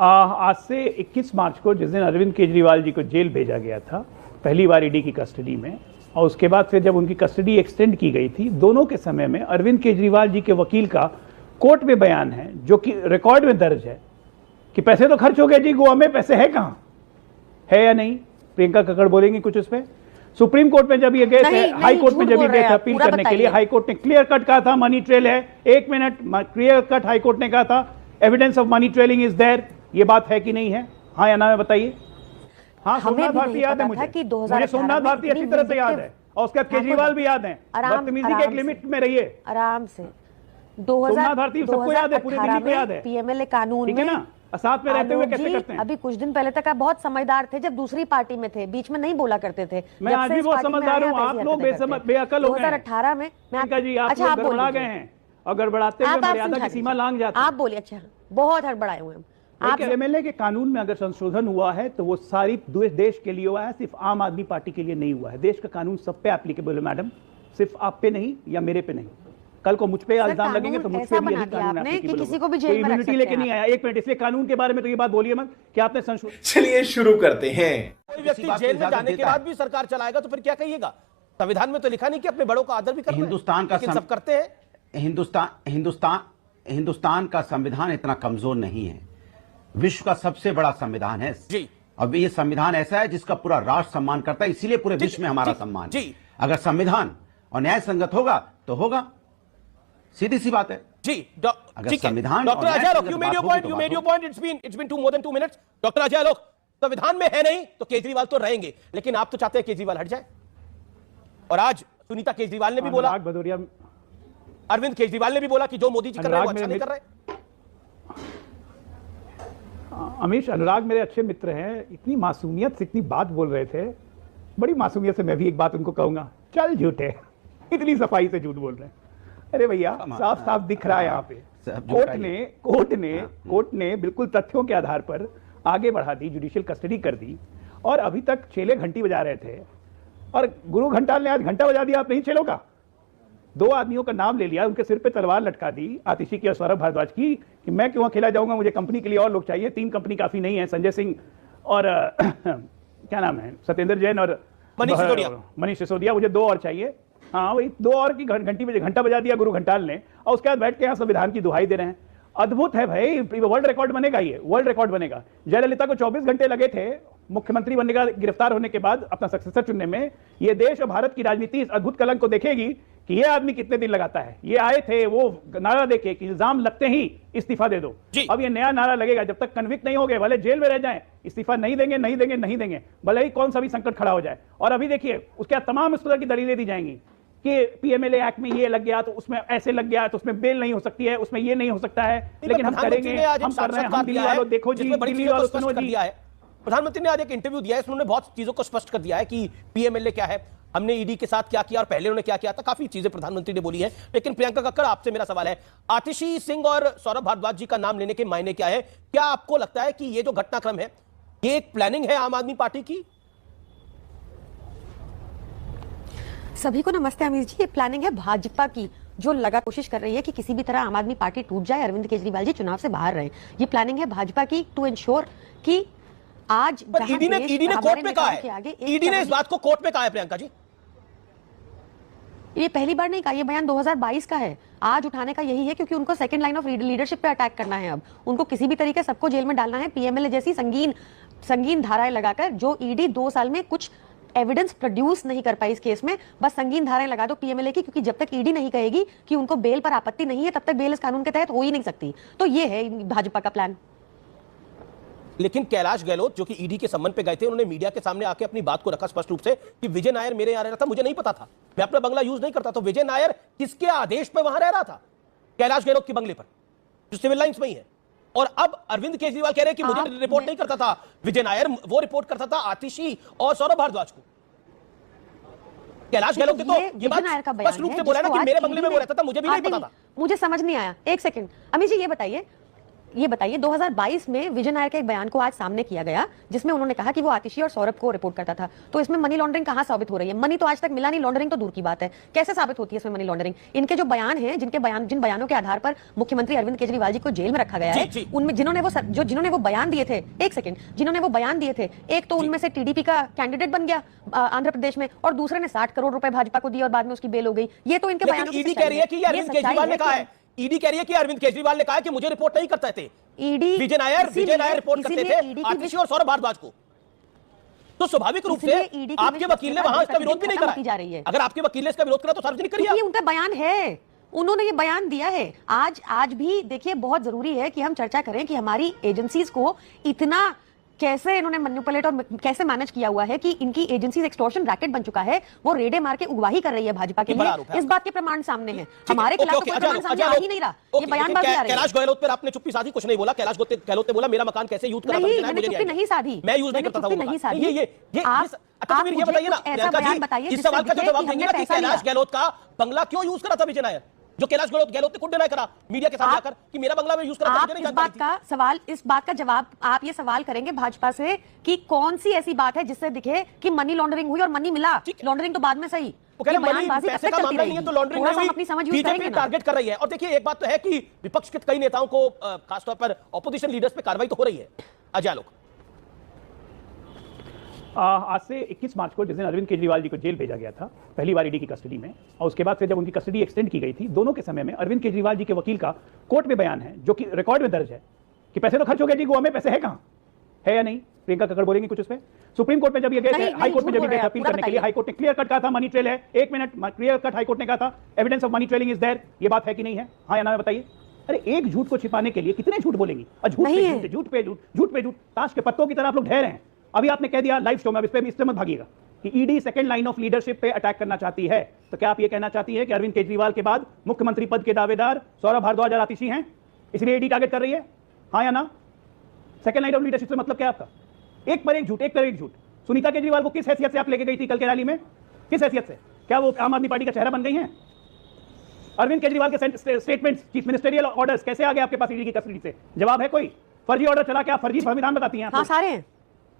आज से 21 मार्च को, जिस दिन अरविंद केजरीवाल जी को जेल भेजा गया था पहली बार ईडी की कस्टडी में, और उसके बाद फिर जब उनकी कस्टडी एक्सटेंड की गई थी, दोनों के समय में अरविंद केजरीवाल जी के वकील का कोर्ट में बयान है, जो कि रिकॉर्ड में दर्ज है, कि पैसे तो खर्च हो गए जी, गोवा में पैसे है कहां, है या नहीं? प्रियंका कक्कड़ बोलेंगे कुछ उस पर? सुप्रीम कोर्ट में जब ये गए थे, हाई कोर्ट में जब ये गए थे अपील करने के लिए, हाई कोर्ट ने क्लियर कट कहा था मनी ट्रेल है। एक minute, clear cut high court ने कहा था evidence of money trailing is there. ये बात है कि नहीं है? हाँ या ना में बताइए। हाँ, सोमनाथ भारती याद है मुझे सोमनाथ भारती अच्छी तरह से याद है, और उसके बाद केजरीवाल भी याद है। बदतमीजी के एक लिमिट में रहिए, आराम से। सोमनाथ भारती सबको याद है, पूरी दिल्ली को याद है, पीएमएलए कानून ठीक है ना? साथ में रहते हुए कैसे करते हैं? अभी कुछ दिन पहले तक आप बहुत समझदार थे, जब दूसरी पार्टी में थे, बीच में नहीं बोला करते थे। मैं आज भी बहुत समझदार हूँ, आप लोग बेअकल हो गए। 2018 में जी आप गड़बड़ा गए हैं, और गड़बड़ाते हुए मर्यादा की सीमा लांघ जाते हैं। आप बोलिए। अच्छा, बहुत हड़बड़ाए हुए हैं आप। एमएलए के कानून में अगर संशोधन हुआ है तो वो सारी देश के लिए हुआ है, सिर्फ आम आदमी पार्टी के लिए नहीं हुआ है। देश का कानून सब पे एप्लीकेबल है मैडम, सिर्फ आप पे नहीं या मेरे पे नहीं। कल को मुझ पे इल्जाम लगेंगे तो मुझ पे भी यही कानून एप्लीकेबल होगा। किसी को भी जेल में रख सकते हैं। लेके नहीं आया। एक मिनट, इसलिए कानून के बारे में तो ये बात बोलिए मत कि आपने संशोधन। चलिए शुरू करते हैं। कोई व्यक्ति जेल में जाने के बाद भी सरकार चलाएगा तो फिर क्या कहिएगा? संविधान में तो लिखा नहीं कि अपने बड़ों का आदर भी करना है। हिंदुस्तान का सब करते हैं। हिंदुस्तान का संविधान इतना कमजोर नहीं है, विश्व का सबसे बड़ा संविधान है जी। अब ये संविधान ऐसा है जिसका पूरा राष्ट्र सम्मान करता है, इसीलिए पूरे विश्व में हमारा सम्मान है। अगर संविधान और न्याय संगत होगा तो होगा, सीधी सी बात है जी। अगर संविधान। Doctor Ajay Alok, you made your point. It's been more than 2 minutes. Doctor Ajay Alok, संविधान में है नहीं तो केजरीवाल तो रहेंगे, लेकिन आप तो चाहते हैं केजरीवाल हट जाए। और आज सुनीता केजरीवाल ने भी बोला, अरविंद केजरीवाल ने भी बोला कि जो मोदी जी कर रहे हैं वो अच्छा नहीं कर रहे। अमीश, अनुराग मेरे अच्छे मित्र हैं, इतनी मासूमियत से इतनी बात बोल रहे थे, बड़ी मासूमियत से मैं भी एक बात उनको कहूंगा, चल झूठे, इतनी सफाई से झूठ बोल रहे हैं। अरे भैया, साफ साफ दिख रहा है यहाँ पे, कोर्ट ने बिल्कुल तथ्यों के आधार पर आगे बढ़ा दी, जुडिशियल कस्टडी कर दी, और अभी तक छेले घंटी बजा रहे थे, और गुरु घंटाल ने आज घंटा बजा दिया आप नहीं छेलों का। 2 आदमियों का नाम ले लिया, उनके सिर पे तलवार लटका दी, आतिशी की और सौरभ भारद्वाज की, कि मैं क्यों अकेला जाऊंगा, मुझे कंपनी के लिए और लोग चाहिए, 3 कंपनी काफी नहीं है, संजय सिंह और क्या नाम है, सत्येंद्र जैन और मनीष सिसोदिया, मुझे 2 और चाहिए। हाँ, वही 2 और की घंटा बजा दिया गुरु घंटाल ने, और उसके बाद बैठ के यहाँ संविधान की दुहाई दे रहे हैं। अद्भुत है भाई, वर्ल्ड रिकॉर्ड बनेगा, ये वर्ल्ड रिकॉर्ड बनेगा। जयललिता को 24 घंटे लगे थे मुख्यमंत्री बनने का, गिरफ्तार होने के बाद अपना सक्सेसर चुनने में। ये देश और भारत की राजनीति इस अद्भुत कलंक को देखेगी कि ये आदमी कितने दिन लगाता है। ये आए थे वो नारा देके कि इल्जाम लगते ही इस्तीफा दे दो, अब ये नया नारा लगेगा, जब तक कन्विक्ट नहीं हो गए, भले जेल में रह जाएं, इस्तीफा नहीं देंगे, नहीं देंगे, नहीं देंगे, भले ही कौन सा भी संकट खड़ा हो जाए। और अभी देखिए उसके तमाम इस तरह की दलीलें दी जाएंगी कि पीएमएलए एक्ट में ये लग गया तो उसमें ऐसे लग गया तो उसमें बेल नहीं हो सकती है, उसमें ये नहीं हो सकता है, लेकिन हम करेंगे, हम कर रहे हैं, हम दिल्ली वालों देखो जी, दिल्ली वालों सुनो जी। प्रधानमंत्री ने आज एक इंटरव्यू दिया है, उन्होंने बहुत चीजों को स्पष्ट कर दिया है कि पीएमएलए क्या है, हमने ईडी के साथ क्या किया और पहले उन्होंने क्या किया था, काफी चीजें प्रधानमंत्री ने बोली है। लेकिन प्रियंका कक्कड़, आपसे मेरा सवाल है, आतिशी सिंह और सौरभ भारद्वाज जी का नाम लेने के मायने क्या है? क्या आपको लगता है कि ये जो घटनाक्रम है ये एक प्लानिंग है आम आदमी पार्टी की? सभी को नमस्ते अमीश जी। ये प्लानिंग है भाजपा की, जो लगा कोशिश कर रही है कि किसी भी तरह आम आदमी पार्टी टूट जाए, अरविंद केजरीवाल जी चुनाव से बाहर रहे। ये प्लानिंग है भाजपा की टू इंश्योर कि आज ईडी ने कोर्ट में कहा है, ईडी ने इस बात को कोर्ट में कहा है प्रियंका जी। ये पहली बार नहीं कहा, ये बयान 2022 का है। आज उठाने का यही है क्योंकि उनको सेकंड लाइन ऑफ लीडरशिप पे अटैक करना है। अब उनको किसी भी तरीके सबको जेल में डालना है, पीएमएलए जैसी संगीन धाराएं लगाकर, जो ईडी 2 साल में कुछ एविडेंस प्रोड्यूस नहीं कर पाई इस केस में, बस संगीन धाराएं लगा दो पीएमएलए की, क्योंकि जब तक ईडी नहीं कहेगी कि उनको बेल पर आपत्ति नहीं है, तब तक बेल इस कानून के तहत हो ही नहीं सकती। तो ये है भाजपा का प्लान। लेकिन कैलाश गहलोत जो कि ईडी के संबंध पे गए थे, उन्होंने मीडिया के सामने आके अपनी बात को रखा स्पष्ट रूप से कि विजय नायर मेरे यहाँ रह रहा था, मुझे नहीं पता था, मैं अपना बंगला यूज नहीं करता। तो विजय नायर किसके आदेश पर वहां रह रहा था? कैलाश गहलोत के बंगले पर, जो सिविल लाइंस में ही है। और अब अरविंद केजरीवाल कह रहे हैं कि मुझे रिपोर्ट नहीं करता था विजय नायर, वो रिपोर्ट करता था आतिशी और सौरभ भारद्वाज को। कैलाश गहलोत ने तो ये बात स्पष्ट रूप से बोला ना कि मेरे बंगले में वो रहता था, मुझे भी नहीं पता था। मुझे समझ नहीं आया, एक सेकंड अमीश जी ये बताइए, ये बताइए 2022 में विजय नायर के एक बयान को आज सामने किया गया जिसमें उन्होंने कहा कि वो आतिशी और सौरभ को रिपोर्ट करता था, तो इसमें मनी लॉन्ड्रिंग कहां साबित हो रही है? मनी तो आज तक मिला नहीं, लॉन्ड्रिंग तो दूर की बात है, कैसे साबित होती है इसमें मनी लॉन्ड्रिंग? इनके जो बयान हैं, जिन बयानों के आधार पर मुख्यमंत्री अरविंद केजरीवाल जी को जेल में रखा गया है, उनमें जिन्होंने वो बयान दिए थे, एक सेकंड, जिन्होंने वो बयान दिए थे, एक तो उनमें से टीडीपी का कैंडिडेट बन गया आंध्र प्रदेश में, और दूसरे ने 60 करोड़ रुपए भाजपा को दिए और बाद में उसकी बेल हो गई। ये तो इनके बयानों ईडी कह रही है कि अरविंद केजरीवाल ने कहा है, ईडी कह रही है कि अरविंद केजरीवाल ने कहा है कि मुझे रिपोर्ट नहीं करते थे ईडी, विजय नायर रिपोर्ट करते थे आतिशी और सौरभ भारद्वाज को। तो स्वाभाविक रूप से आपके वकील ने वहां इसका विरोध भी नहीं करा। अगर आपके वकील ने इसका विरोध करा तो सार्वजनिक करिए। ये उनका बयान है, उन्होंने ये बयान दिया है। आज भी देखिए बहुत जरूरी है कि हम चर्चा करें कि हमारी एजेंसीज को इतना कैसे इन्होंने मैनिपुलेट और कैसे मैनेज किया हुआ है कि इनकी एजेंसीज एक्सटॉर्शन रैकेट बन चुका है, वो रेडे मार के उगवाही कर रही है भाजपा के लिए। इस बात के प्रमाण सामने हैं, हमारे खिलाफ तो कोई प्रमाण सामने आ ही नहीं रहा, ये बयानबाजी आ रही है। कैलाश गहलोत पर आपने चुप्पी साधी, कुछ नहीं बोला। कैलाश गहलोत ने बोला मेरा मकान कैसे यूज करा था, मैंने चुप्पी नहीं साधी, मैं यूज नहीं करता था, नहीं साधी। ये अच्छा फिर ये बताइए ना प्रियंका जी, इस सवाल का जवाब देंगे ना कि कैलाश गहलोत का बंगला क्यों यूज करा था विजय नायर, जो कैलाश गहलोत ने खुद डिनाई करा मीडिया के सामने आकर कि मेरा बंगला में यूज करा था, मुझे नहीं जानकारी। इस बात का जवाब आप ये सवाल करेंगे भाजपा से कि कौन सी ऐसी बात है जिससे दिखे कि मनी लॉन्ड्रिंग हुई और मनी मिला? लॉन्ड्रिंग तो बाद में सही, पैसे का मामला नहीं है तो लॉन्ड्रिंग नहीं हुई, बीजेपी टारगेट कर रही है। और देखिए एक बात तो है कि विपक्ष के कई नेताओं को, खासतौर पर ऑपोजिशन लीडर्स पे कार्रवाई तो हो रही है। अजय आलोक, आज से 21 मार्च को जिस दिन अरविंद केजरीवाल जी को जेल भेजा गया था पहली बार ईडी की कस्टडी में, और उसके बाद से जब उनकी कस्टडी एक्सटेंड की गई थी, दोनों के समय में अरविंद केजरीवाल जी के वकील का कोर्ट में बयान है जो कि रिकॉर्ड में दर्ज है कि पैसे तो खर्च हो गए जी, गोवा में पैसे है कहां, है या नहीं? प्रियंका कक्कड़ बोलेंगी कुछ उस पर? सुप्रीम कोर्ट में जब ये गए थे, हाई कोर्ट में जब गए थे अपील करने के लिए, हाई कोर्ट ने क्लियर कट कहा था मनी ट्रेल है। एक minute, clear cut high court ने कहा था evidence of money trailing is there. ये बात है कि नहीं है? हाँ या ना बताइए। अरे एक झूठ को छिपाने के लिए कितने झूठ बोलेंगी, और झूठ पे झूठ, ताश के पत्तों की तरह आप लोग ढह रहे हैं। अभी आपने कह दिया लाइव शो में, अब इस पे मत भागिएगा कि ED second line of leadership पे अटैक करना चाहती है। तो क्या आप ये कहना चाहती है कि अरविंद केजरीवाल के बाद मुख्यमंत्री पद के दावेदार सौरभ भारद्वाज और आतिशी हैं, इसलिए ईडी टारगेट कर रही है? हाँ या ना? सेकंड लाइन ऑफ लीडरशिप से मतलब क्या आपका? एक पर एक झूठ। सुनीता केजरीवाल को किस हैसियत से आप लेके गई थी कल के रैली में? किस हैसियत से? क्या वो आम आदमी पार्टी का चेहरा बन गई हैं? अरविंद केजरीवाल के स्टेटमेंट्स, चीफ मिनिस्टरियल ऑर्डर्स कैसे आ गए आपके पास ईडी की कस्टडी से? जवाब है कोई? फर्जी ऑर्डर चला के आप फर्जी संविधान बताती हैं? हाँ, सारे हैं।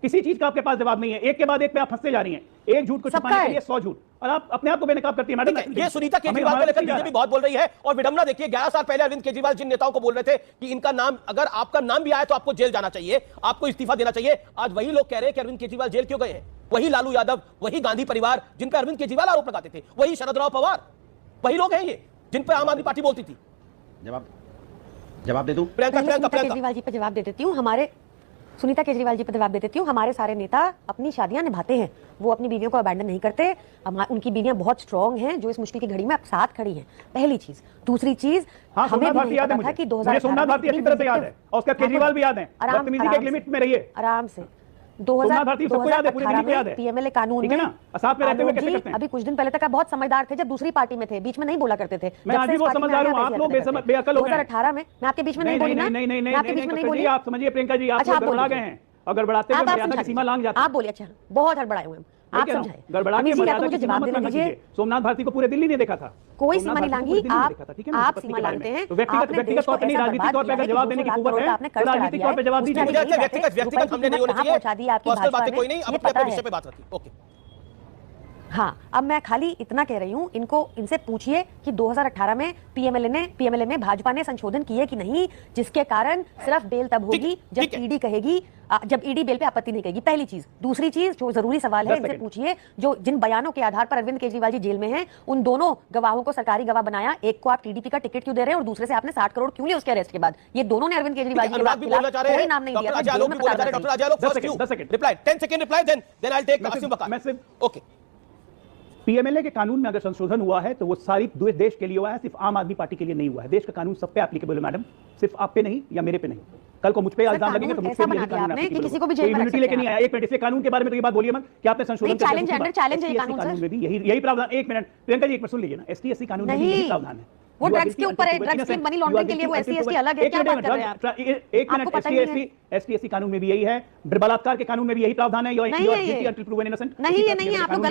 किसी चीज का आपके पास जवाब नहीं है, एक के बाद एक पे आप फंसते जा रही हैं, एक झूठ को छुपाने के लिए 100 झूठ, और आप अपने आप को बेनकाब करती है। मैडम, ये सुनीता केजरीवाल को लेकर बीजेपी बहुत बोल रही है, और विडंबना देखिए 11 साल पहले अरविंद केजरीवाल जिन नेताओं को बोल रहे थे कि इनका नाम, अगर आपका नाम भी आया तो आपको जेल जाना चाहिए, आपको इस्तीफा देना चाहिए, आज वही लोग कह रहे हैं कि अरविंद केजरीवाल जेल क्यों गए हैं। वही लालू यादव, वही गांधी परिवार जिन पर अरविंद केजरीवाल आरोप लगाते थे, वही शरद राव पवार, वही लोग हैं ये जिन पर आम आदमी पार्टी बोलती थी। जवाब दे दूं? प्रियंका केजरीवाल जी पर जवाब दे देती हूँ। सुनीता केजरीवाल जी पर जवाब दे देती हूँ। हमारे सारे नेता अपनी शादियां निभाते हैं, वो अपनी बीवियों को अबैंडन नहीं करते। उनकी बीवियां बहुत स्ट्रांग हैं जो इस मुश्किल की घड़ी में अब साथ खड़ी हैं, पहली चीज। दूसरी चीज, हमें भी याद है कि 2018 सोमनाथ भारती अच्छी तरह से याद है, और उसका केजरीवाल भी याद है। बदतमीजी के एक लिमिट में रहिए, आराम से। 2018 पीएमएलए कानून में साथ में रहते हुए कैसे करते हैं? अभी कुछ दिन पहले तक आप बहुत समझदार थे जब दूसरी पार्टी में थे, बीच में नहीं बोला करते थे। मैं आज भी बहुत समझदार हूं, आप लोग बेअकल हो गए। 2018 में मैं आपके बीच में नहीं बोली ना? नहीं, आपके बीच में नहीं बोली। आप समझिए प्रियंका जी, आप गड़बड़ा गए हैं, और गड़बड़ाते हुए मर्यादा की सीमा लांघ जाते हैं। आप बोलिए। अच्छा, बहुत हड़बड़ाए हुए हैं आप, समझाइए। गड़बड़ा के मर्यादा की सीमा मत लांघिए। सोमनाथ भारती को पूरे दिल्ली ने देखा था, कोई सीमा नहीं लांघी। आप सीमा लांघते हैं। व्यक्तिगत तौर पर नहीं, राजनीतिक तौर पर अगर जवाब देने की कुव्वत है, राजनीतिक तौर पर जवाब दीजिए। व्यक्तिगत हमने नहीं होनी चाहिए, पर्सनल बातें कोई नहीं, अपने विषय पे बात रखिए। ओके, हाँ, अब मैं खाली इतना कह रही हूँ, इनसे पूछिए कि 2018 में पीएमएलए में भाजपा ने संशोधन किए कि नहीं, जिसके कारण सिर्फ बेल तब होगी जब ईडी कहेगी, जब ईडी बेल पे आपत्ति नहीं कहेगी। पहली चीज। दूसरी चीज जो जरूरी सवाल है, इनसे पूछिए जो जिन बयानों के आधार पर अरविंद केजरीवाल जी जेल में हैं, उन दोनों गवाहों को सरकारी गवाह बनाया। एक को आप टीडीपी का टिकट क्यों दे रहे हैं, और दूसरे से आपने 60 करोड़ क्यों लिए उसके अरेस्ट के बाद? ये दोनों ने अरविंद केजरीवाल जी के खिलाफ कोई नाम नहीं दिया। पीएमएलए के कानून में अगर संशोधन हुआ है तो वो सारी देश के लिए हुआ है, सिर्फ आम आदमी पार्टी के लिए नहीं हुआ है। देश का कानून सब पे एप्लीकेबल है मैडम, सिर्फ आप पे नहीं या मेरे पे नहीं। कल को मुझ पे इल्जाम लगेंगे तो मुझ पे भी यही कानून एप्लीकेबल किसी को भी जेल में यूनिटी लेके नहीं आया। एक मिनट, इसलिए कानून के बारे में तो ये बात बोलिए मत कि आपने संशोधन किया। चैलेंज है कानून में भी यही प्रावधान। एक मिनट प्रियंका जी, एक मिनट सुन लीजिए ना, एसटी एससी कानून में भी यही प्रावधान है वो You are ड्रग्स के guilty ऊपर है, until ड्रग्स की proven money innocent. Laundering You के are लिए वो guilty SC until ST अलग है, एक क्या मिनट, बात कर रहे हैं आप? एक आपको मिनट, पता ही नहीं है। SC कानून में भी यही है, बलात्कार के कानून में भी यही प्रावधान है। नहीं है ये। नहीं है, नहीं है, आप लोग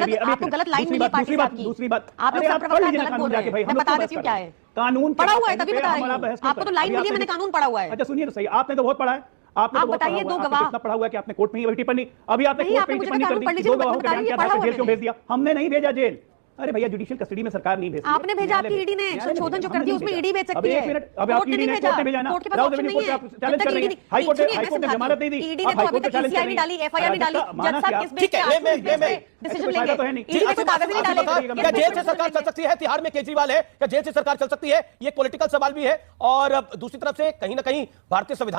गलत लाइन में लिए पार्टी साहब की। दूसरी बात, आप लोग अरे सब आप पढ़ लीजिए गलत कानून बोल रहे जाके हैं। भाई, मैं हम लोग बता तो देती हूँ बस क्या कर है। रहे हैं। कानून पढ़ा हुआ है, तभी बता रही हमारा हूँ। बहस आपको तो लाइन मिली है, मैंने कानून पढ़ा हुआ है। अच्छा सुनिए तो सही, आपने तो बहुत पढ़ा है। आपने आप तो बहुत बताइए, पढ़ा हुआ है। दो आपने गवाह। कितना पढ़ा हुआ है कि आपने कोर्ट में ही टिप्पणी, अभी आपने नहीं, कोर्ट आपने में मुझे टिप्पणी कर कानून दी पढ़ कि लीजिए, दो गवाहों के बता बयान रही के है, आधार पढ़ा पर हुआ जेल क्यों मैंने। भेज दिया? हमने नहीं भेजा जेल। अरे भैया जुडिशियल कस्टडी में सरकार नहीं भेजती। आपने भेजा, आपकी ईडी ने संशोधन जो कर दी उसमें ईडी भेज सकती है। एक मिनट, अब कोर्ट आपकी ने ईडी नहीं ने कोर्ट ने भेजा भेजा, ना, कोर्ट के पास राहुल ऑप्शन द्रविड़ नहीं है। कोर्ट पे चैलेंज कर रही है। हाई कोर्ट ने चैलेंज कर रही है। ईडी ने तो अभी तक ECI नहीं डाली, FIR नहीं डाली, जज साहब किस ठीक है, मैं डिसीजन फायदा तो है लेंगे। नहीं। ईडी ने तो कागज नहीं डाले। क्या जेल से सरकार चल सकती है? तिहाड़ में केजरीवाल है, क्या जेल से सरकार चल सकती है? ये पॉलिटिकल सवाल भी है, और दूसरी तरफ से कहीं ना कहीं भारतीय संविधान